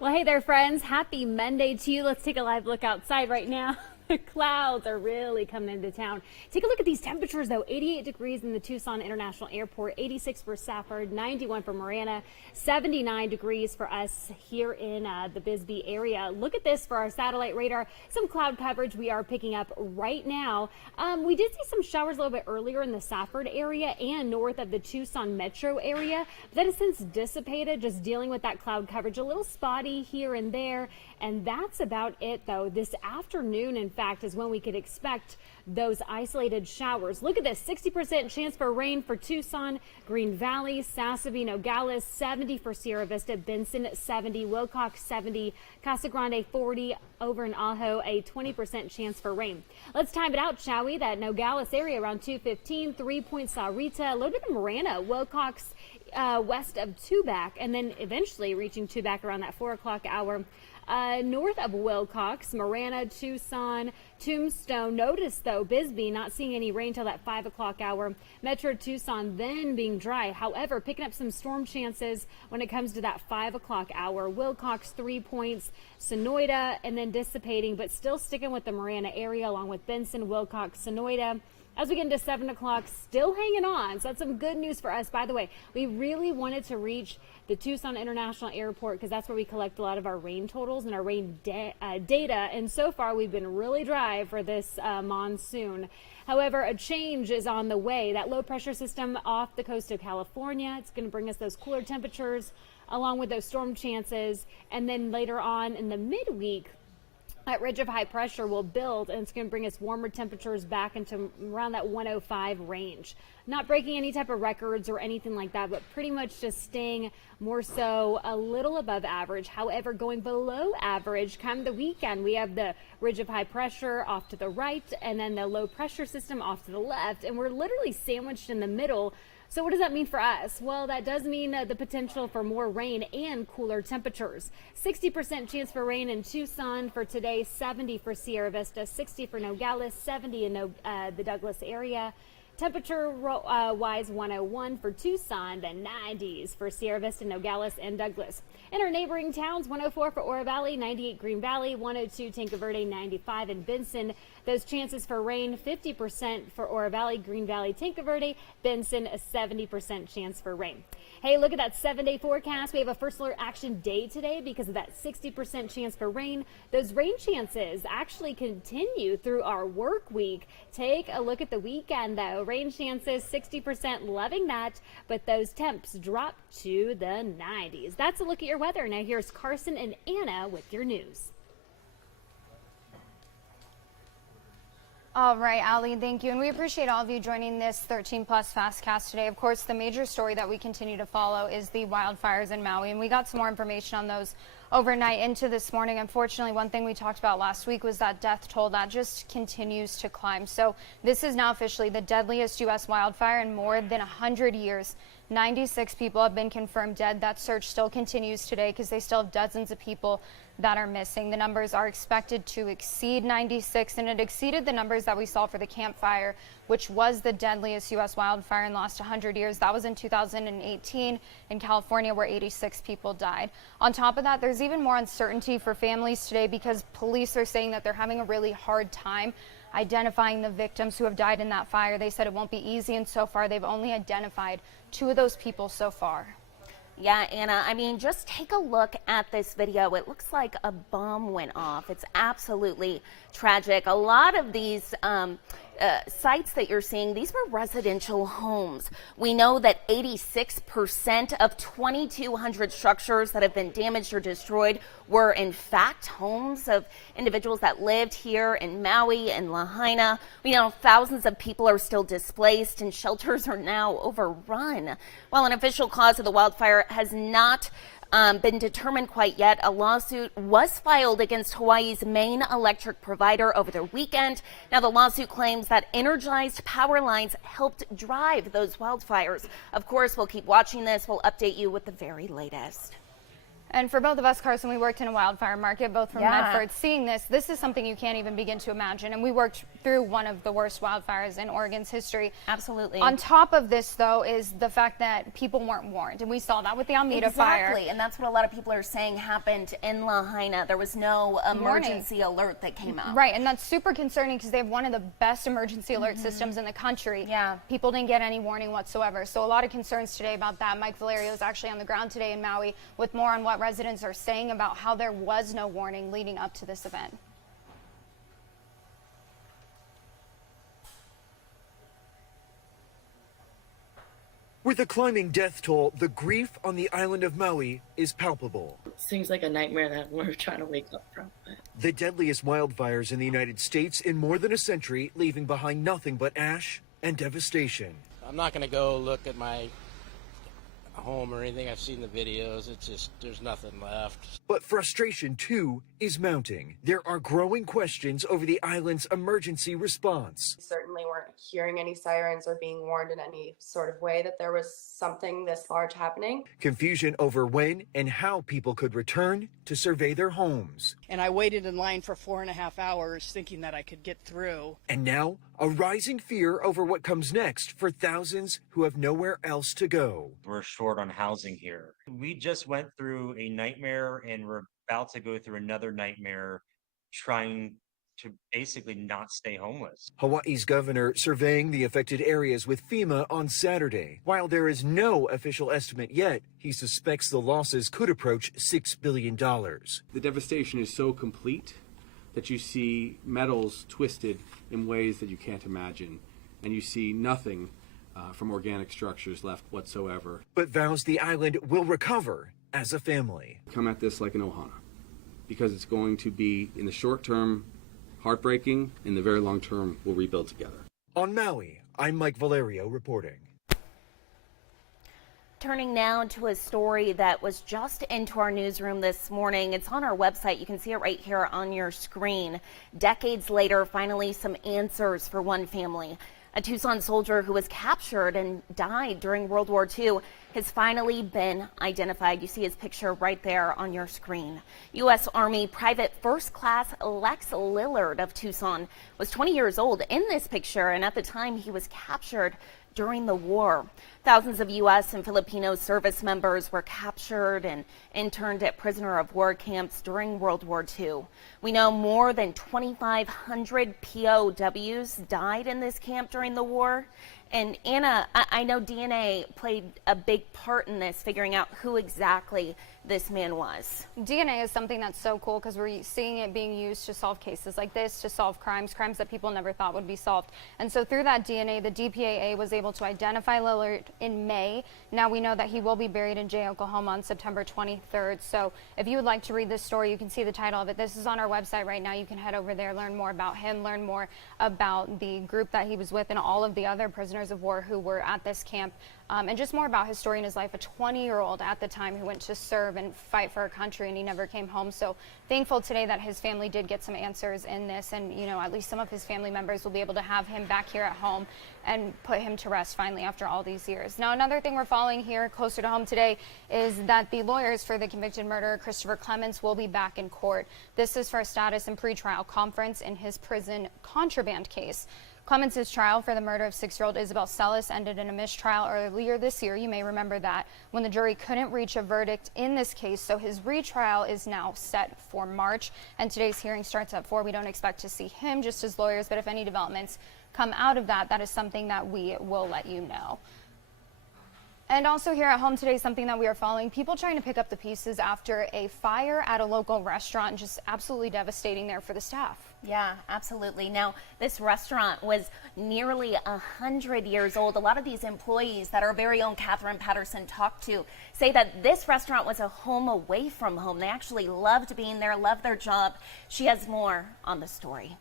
Well, hey there, friends. Happy Monday to you. Let's take a live look outside right now. The clouds are really coming into town. Take a look at these temperatures, though. 88 degrees in the Tucson International Airport, 86 for Safford, 91 for Marana, 79 degrees for us here in the Bisbee area. Look at this for our satellite radar. Some cloud coverage we are picking up right now. We did see some showers a little bit earlier in the Safford area and north of the Tucson metro area. But that has since dissipated, just dealing with that cloud coverage. A little spotty here and there. And that's about it, though. This afternoon, in fact, is when we could expect those isolated showers. Look at this, 60% chance for rain for Tucson, Green Valley, Sassafras, Nogales, 70 for Sierra Vista, Benson 70, Wilcox 70, Casa Grande 40, over in Ajo, a 20% chance for rain. Let's time it out, shall we? That Nogales area around 215, 3 Point Sahuarita, a little bit of Marana, Wilcox west of Tubac, and then eventually reaching Tubac around that 4 o'clock hour. North of Wilcox, Marana, Tucson, Tombstone. Notice, though, Bisbee not seeing any rain till that 5 o'clock hour. Metro Tucson then being dry. However, picking up some storm chances when it comes to that 5 o'clock hour. Wilcox, 3 points, Sonoyta, and then dissipating, but still sticking with the Marana area along with Benson, Wilcox, Sonoyta. As we get into 7 o'clock, still hanging on. So that's some good news for us. By the way, we really wanted to reach the Tucson International Airport because that's where we collect a lot of our rain totals and our rain data. And so far, we've been really dry for this monsoon. However, a change is on the way. That low pressure system off the coast of California, it's going to bring us those cooler temperatures along with those storm chances. And then later on in the midweek, that ridge of high pressure will build, and it's going to bring us warmer temperatures back into around that 105 range. Not breaking any type of records or anything like that, but pretty much just staying more so a little above average. However, going below average come the weekend. We have the ridge of high pressure off to the right and then the low pressure system off to the left, and we're literally sandwiched in the middle. So what does that mean for us? Well, that does mean the potential for more rain and cooler temperatures. 60% chance for rain in Tucson for today, 70 for Sierra Vista, 60 for Nogales, 70 in the Douglas area. Temperature-wise, 101 for Tucson, the 90s for Sierra Vista, Nogales, and Douglas. In our neighboring towns, 104 for Oro Valley, 98 Green Valley, 102 Tanque Verde, 95 in Benson. Those chances for rain, 50% for Oro Valley, Green Valley, Tanque Verde, Benson, a 70% chance for rain. Hey, look at that 7-day forecast. We have a first alert action day today because of that 60% chance for rain. Those rain chances actually continue through our work week. Take a look at the weekend, though. Rain chances, 60%, loving that, but those temps drop to the 90s. That's a look at your weather. Now here's Carson and Anna with your news. All right, Ali, thank you. And we appreciate all of you joining this 13 Plus FastCast today. Of course, the major story that we continue to follow is the wildfires in Maui. And we got some more information on those overnight into this morning. Unfortunately, one thing we talked about last week was that death toll that just continues to climb. So this is now officially the deadliest U.S. wildfire in more than 100 years. 96 people have been confirmed dead. That search still continues today because they still have dozens of people that are missing. The numbers are expected to exceed 96, and it exceeded the numbers that we saw for the Camp Fire, which was the deadliest U.S. wildfire in the last 100 years. That was in 2018 in California, where 86 people died. On top of that, there's even more uncertainty for families today because police are saying that they're having a really hard time identifying the victims who have died in that fire. They said it won't be easy, and so far they've only identified 2 of those people so far. Yeah, Anna, I mean, just take a look at this video. It looks like a bomb went off. It's absolutely tragic. A lot of these sites that you're seeing, these were residential homes. We know that 86% of 2,200 structures that have been damaged or destroyed were in fact homes of individuals that lived here in Maui and Lahaina. We know thousands of people are still displaced and shelters are now overrun. While an official cause of the wildfire has not been determined quite yet, a lawsuit was filed against Hawaii's main electric provider over the weekend. Now, the lawsuit claims that energized power lines helped drive those wildfires. Of course, we'll keep watching this. We'll update you with the very latest. And for both of us, Carson, we worked in a wildfire market, both from Medford. Seeing this is something you can't even begin to imagine. And we worked through one of the worst wildfires in Oregon's history. Absolutely. On top of this, though, is the fact that people weren't warned. And we saw that with the Alameda fire. Exactly. And that's what a lot of people are saying happened in Lahaina. There was no emergency alert that came out. Right. And that's super concerning because they have one of the best emergency alert systems in the country. Yeah. People didn't get any warning whatsoever. So a lot of concerns today about that. Mike Valerio is actually on the ground today in Maui with more on what residents are saying about how there was no warning leading up to this event. With a climbing death toll, the grief on the island of Maui is palpable. It seems like a nightmare that we're trying to wake up from. The deadliest wildfires in the United States in more than a century, leaving behind nothing but ash and devastation. I'm not going to go look at my home or anything. I've seen the videos. It's just, there's nothing left. But frustration, too, is mounting. There are growing questions over the island's emergency response. We certainly weren't hearing any sirens or being warned in any sort of way that there was something this large happening. Confusion over when and how people could return to survey their homes. And I waited in line for 4.5 hours thinking that I could get through. And now, a rising fear over what comes next for thousands who have nowhere else to go. We're short on housing here. We just went through a nightmare and we're about to go through another nightmare trying to basically not stay homeless. Hawaii's governor surveying the affected areas with FEMA on Saturday. While there is no official estimate yet, he suspects the losses could approach $6 billion. The devastation is so complete that you see metals twisted in ways that you can't imagine, and you see nothing from organic structures left whatsoever. But vows the island will recover as a family. Come at this like an ohana, because it's going to be, in the short term, heartbreaking. In the very long term, we'll rebuild together. On Maui, I'm Mike Valerio reporting. Turning now to a story that was just into our newsroom this morning. It's on our website. You can see it right here on your screen. Decades later, finally some answers for one family. A Tucson soldier who was captured and died during World War II has finally been identified. You see his picture right there on your screen. U.S. Army Private First Class Lex Lillard of Tucson was 20 years old in this picture, and at the time he was captured during the war. Thousands of U.S. and Filipino service members were captured and interned at prisoner of war camps during World War II. We know more than 2,500 POWs died in this camp during the war. And Anna, I know DNA played a big part in this, figuring out who exactly this man was. DNA is something that's so cool because we're seeing it being used to solve cases like this, to solve crimes that people never thought would be solved. And so through that DNA, the DPAA was able to identify Lillard in May. Now we know that he will be buried in Jay, Oklahoma on September 23rd. So if you would like to read this story, you can see the title of it. This is on our website right now. You can head over there, learn more about him, learn more about the group that he was with and all of the other prisoners of war who were at this camp. And just more about his story in his life, a 20-year-old at the time who went to serve and fight for our country, and he never came home. So thankful today that his family did get some answers in this, and you know, at least some of his family members will be able to have him back here at home and put him to rest finally after all these years. Now, another thing we're following here closer to home today is that the lawyers for the convicted murderer Christopher Clements will be back in court. This is for a status and pretrial conference in his prison contraband case. Clements' trial for the murder of 6-year-old Isabel Celis ended in a mistrial earlier this year. You may remember that, when the jury couldn't reach a verdict in this case. So his retrial is now set for March, and today's hearing starts at 4. We don't expect to see him, just his lawyers, but if any developments come out of that, that is something that we will let you know. And also here at home today, something that we are following, people trying to pick up the pieces after a fire at a local restaurant, just absolutely devastating there for the staff. Yeah, absolutely. Now, this restaurant was nearly 100 years old. A lot of these employees that our very own Catherine Patterson talked to say that this restaurant was a home away from home. They actually loved being there, loved their job. She has more on the story.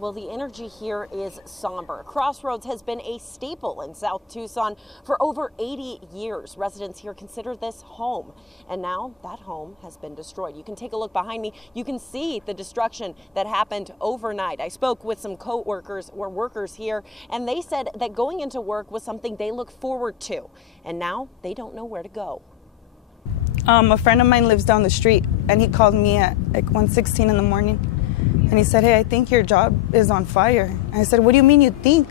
Well, the energy here is somber. Crossroads has been a staple in South Tucson for over 80 years. Residents here consider this home, and now that home has been destroyed. You can take a look behind me. You can see the destruction that happened overnight. I spoke with some co-workers or workers here, and they said that going into work was something they look forward to, and now they don't know where to go. A friend of mine lives down the street, and he called me at like 1:16 in the morning, and he said, "Hey, I think your job is on fire." And I said, "What do you mean you think?"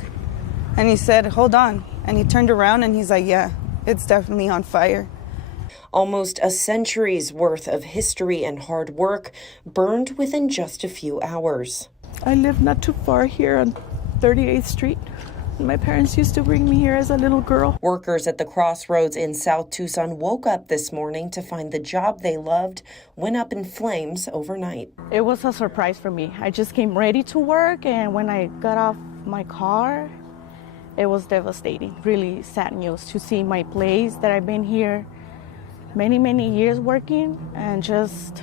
And he said, "Hold on." And he turned around and he's like, "Yeah, it's definitely on fire." Almost a century's worth of history and hard work burned within just a few hours. I live not too far here on 38th Street. My parents used to bring me here as a little girl. Workers at the crossroads in South Tucson woke up this morning to find the job they loved went up in flames overnight. It was a surprise for me. I just came ready to work, and when I got off my car, it was devastating. Really sad news to see my place that I've been here many years working, and just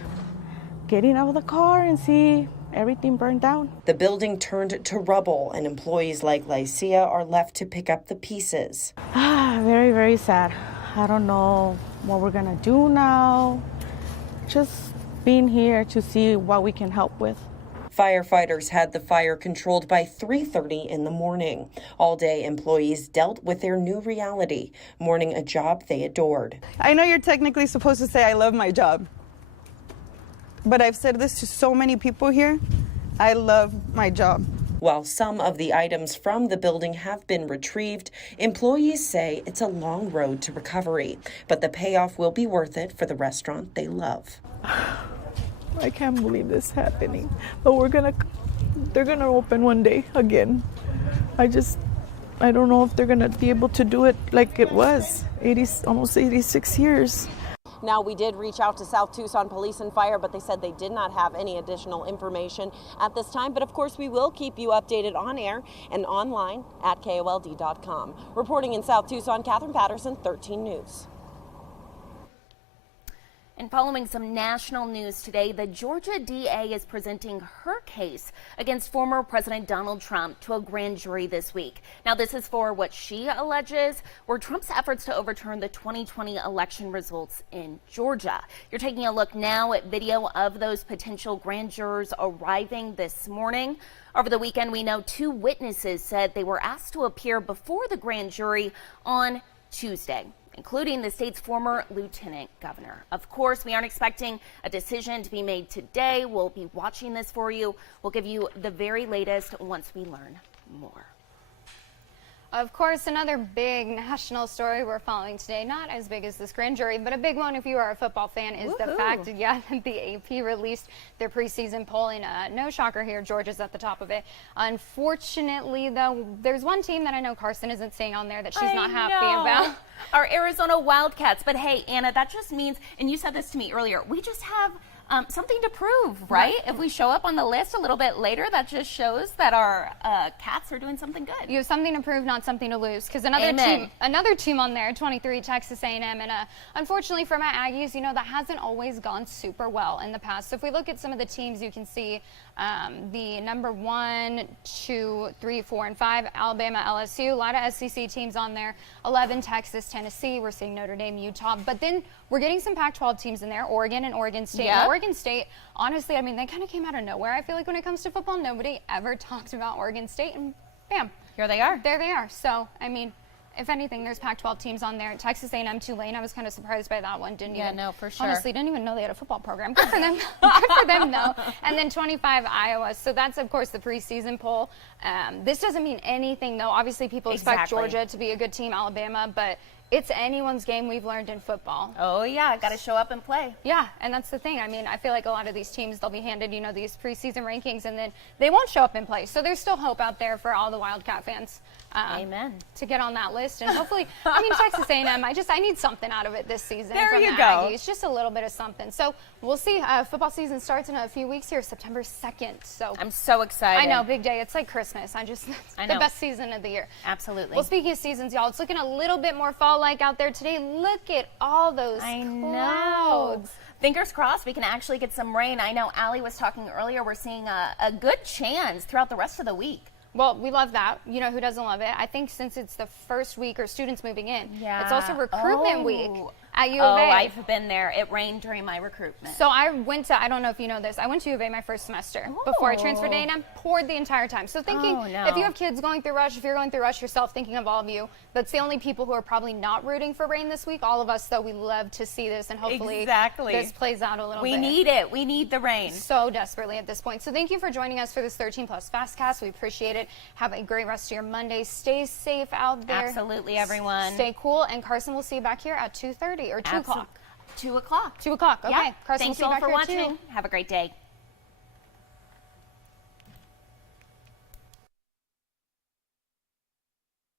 getting out of the car and see everything burned down. The building turned to rubble, and employees like Lycia are left to pick up the pieces. Very sad. I don't know what we're gonna do now. Just being here to see what we can help with. Firefighters had the fire controlled by 3:30 in the morning. All day, employees dealt with their new reality, mourning a job they adored. I know you're technically supposed to say I love my job, but I've said this to so many people here. I love my job. While some of the items from the building have been retrieved, employees say it's a long road to recovery, but the payoff will be worth it for the restaurant they love. I can't believe this is happening, but they're gonna open one day again. I don't know if they're gonna be able to do it like it was, almost 86 years. Now, we did reach out to South Tucson Police and Fire, but they said they did not have any additional information at this time. But of course, we will keep you updated on air and online at KOLD.com. Reporting in South Tucson, Catherine Patterson, 13 News. And following some national news today, the Georgia DA is presenting her case against former President Donald Trump to a grand jury this week. Now, this is for what she alleges were Trump's efforts to overturn the 2020 election results in Georgia. You're taking a look now at video of those potential grand jurors arriving this morning. Over the weekend, we know 2 witnesses said they were asked to appear before the grand jury on Tuesday, including the state's former lieutenant governor. Of course, we aren't expecting a decision to be made today. We'll be watching this for you. We'll give you the very latest once we learn more. Of course, another big national story we're following today, not as big as this grand jury, but a big one if you are a football fan, is the fact that the AP released their preseason polling. No shocker here, Georgia's at the top of it. Unfortunately, though, there's one team that I know Carson isn't seeing on there that she's not happy about. Our Arizona Wildcats. But hey, Anna, that just means, and you said this to me earlier, we just have something to prove, right? If we show up on the list a little bit later, that just shows that our Cats are doing something good. You have something to prove, not something to lose. Because another team on there, 23, Texas A&M, and unfortunately for my Aggies, you know, that hasn't always gone super well in the past. So if we look at some of the teams, you can see the number 1, 2, 3, 4, and 5, Alabama, LSU, a lot of SEC teams on there. 11, Texas, Tennessee. We're seeing Notre Dame, Utah. But then we're getting some Pac-12 teams in there, Oregon and Oregon State. Yep. Oregon State, honestly, I mean, they kind of came out of nowhere. I feel like when it comes to football, nobody ever talks about Oregon State, and bam, here they are. There they are. So, I mean, if anything, there's Pac-12 teams on there. Texas A&M, Tulane, I was kind of surprised by that one. No, for sure. Honestly, didn't even know they had a football program. Good for them. Good for them, though. And then 25, Iowa. So that's, of course, the preseason poll. This doesn't mean anything, though. Obviously, people expect Georgia to be a good team, Alabama, but it's anyone's game, we've learned in football. Oh, yeah, got to show up and play. Yeah, and that's the thing. I mean, I feel like a lot of these teams, they'll be handed, you know, these preseason rankings, and then they won't show up and play. So there's still hope out there for all the Wildcat fans. Amen. To get on that list, and hopefully, I mean, Texas A&M, I need something out of it this season. There from you the go. Aggies, just a little bit of something. So we'll see. Football season starts in a few weeks here, September 2nd. So I'm so excited. I know, big day. It's like Christmas. It's the best season of the year. Absolutely. Well, speaking of seasons, y'all, it's looking a little bit more fall-like out there today. Look at all those clouds. Fingers crossed we can actually get some rain. I know Allie was talking earlier. We're seeing a good chance throughout the rest of the week. Well, we love that. You know who doesn't love it? I think since it's the first week or students moving in, it's also recruitment week At U of A. Oh, I've been there. It rained during my recruitment. So I went to, I don't know if you know this, I went to U of A my first semester before I transferred to A&M, poured the entire time. So thinking, if you have kids going through rush, if you're going through rush yourself, thinking of all of you, that's the only people who are probably not rooting for rain this week. All of us, though, we love to see this, and hopefully this plays out a little bit. We need it. We need the rain. So desperately at this point. So thank you for joining us for this 13 Plus FastCast. We appreciate it. Have a great rest of your Monday. Stay safe out there. Absolutely, everyone. Stay cool. And Carson, we'll see you back here at 2:30 or 2 o'clock. 2 o'clock. 2 o'clock. Okay. Yeah. Carson, Thanks we'll see all you back for here at 2. watching. Have a great day.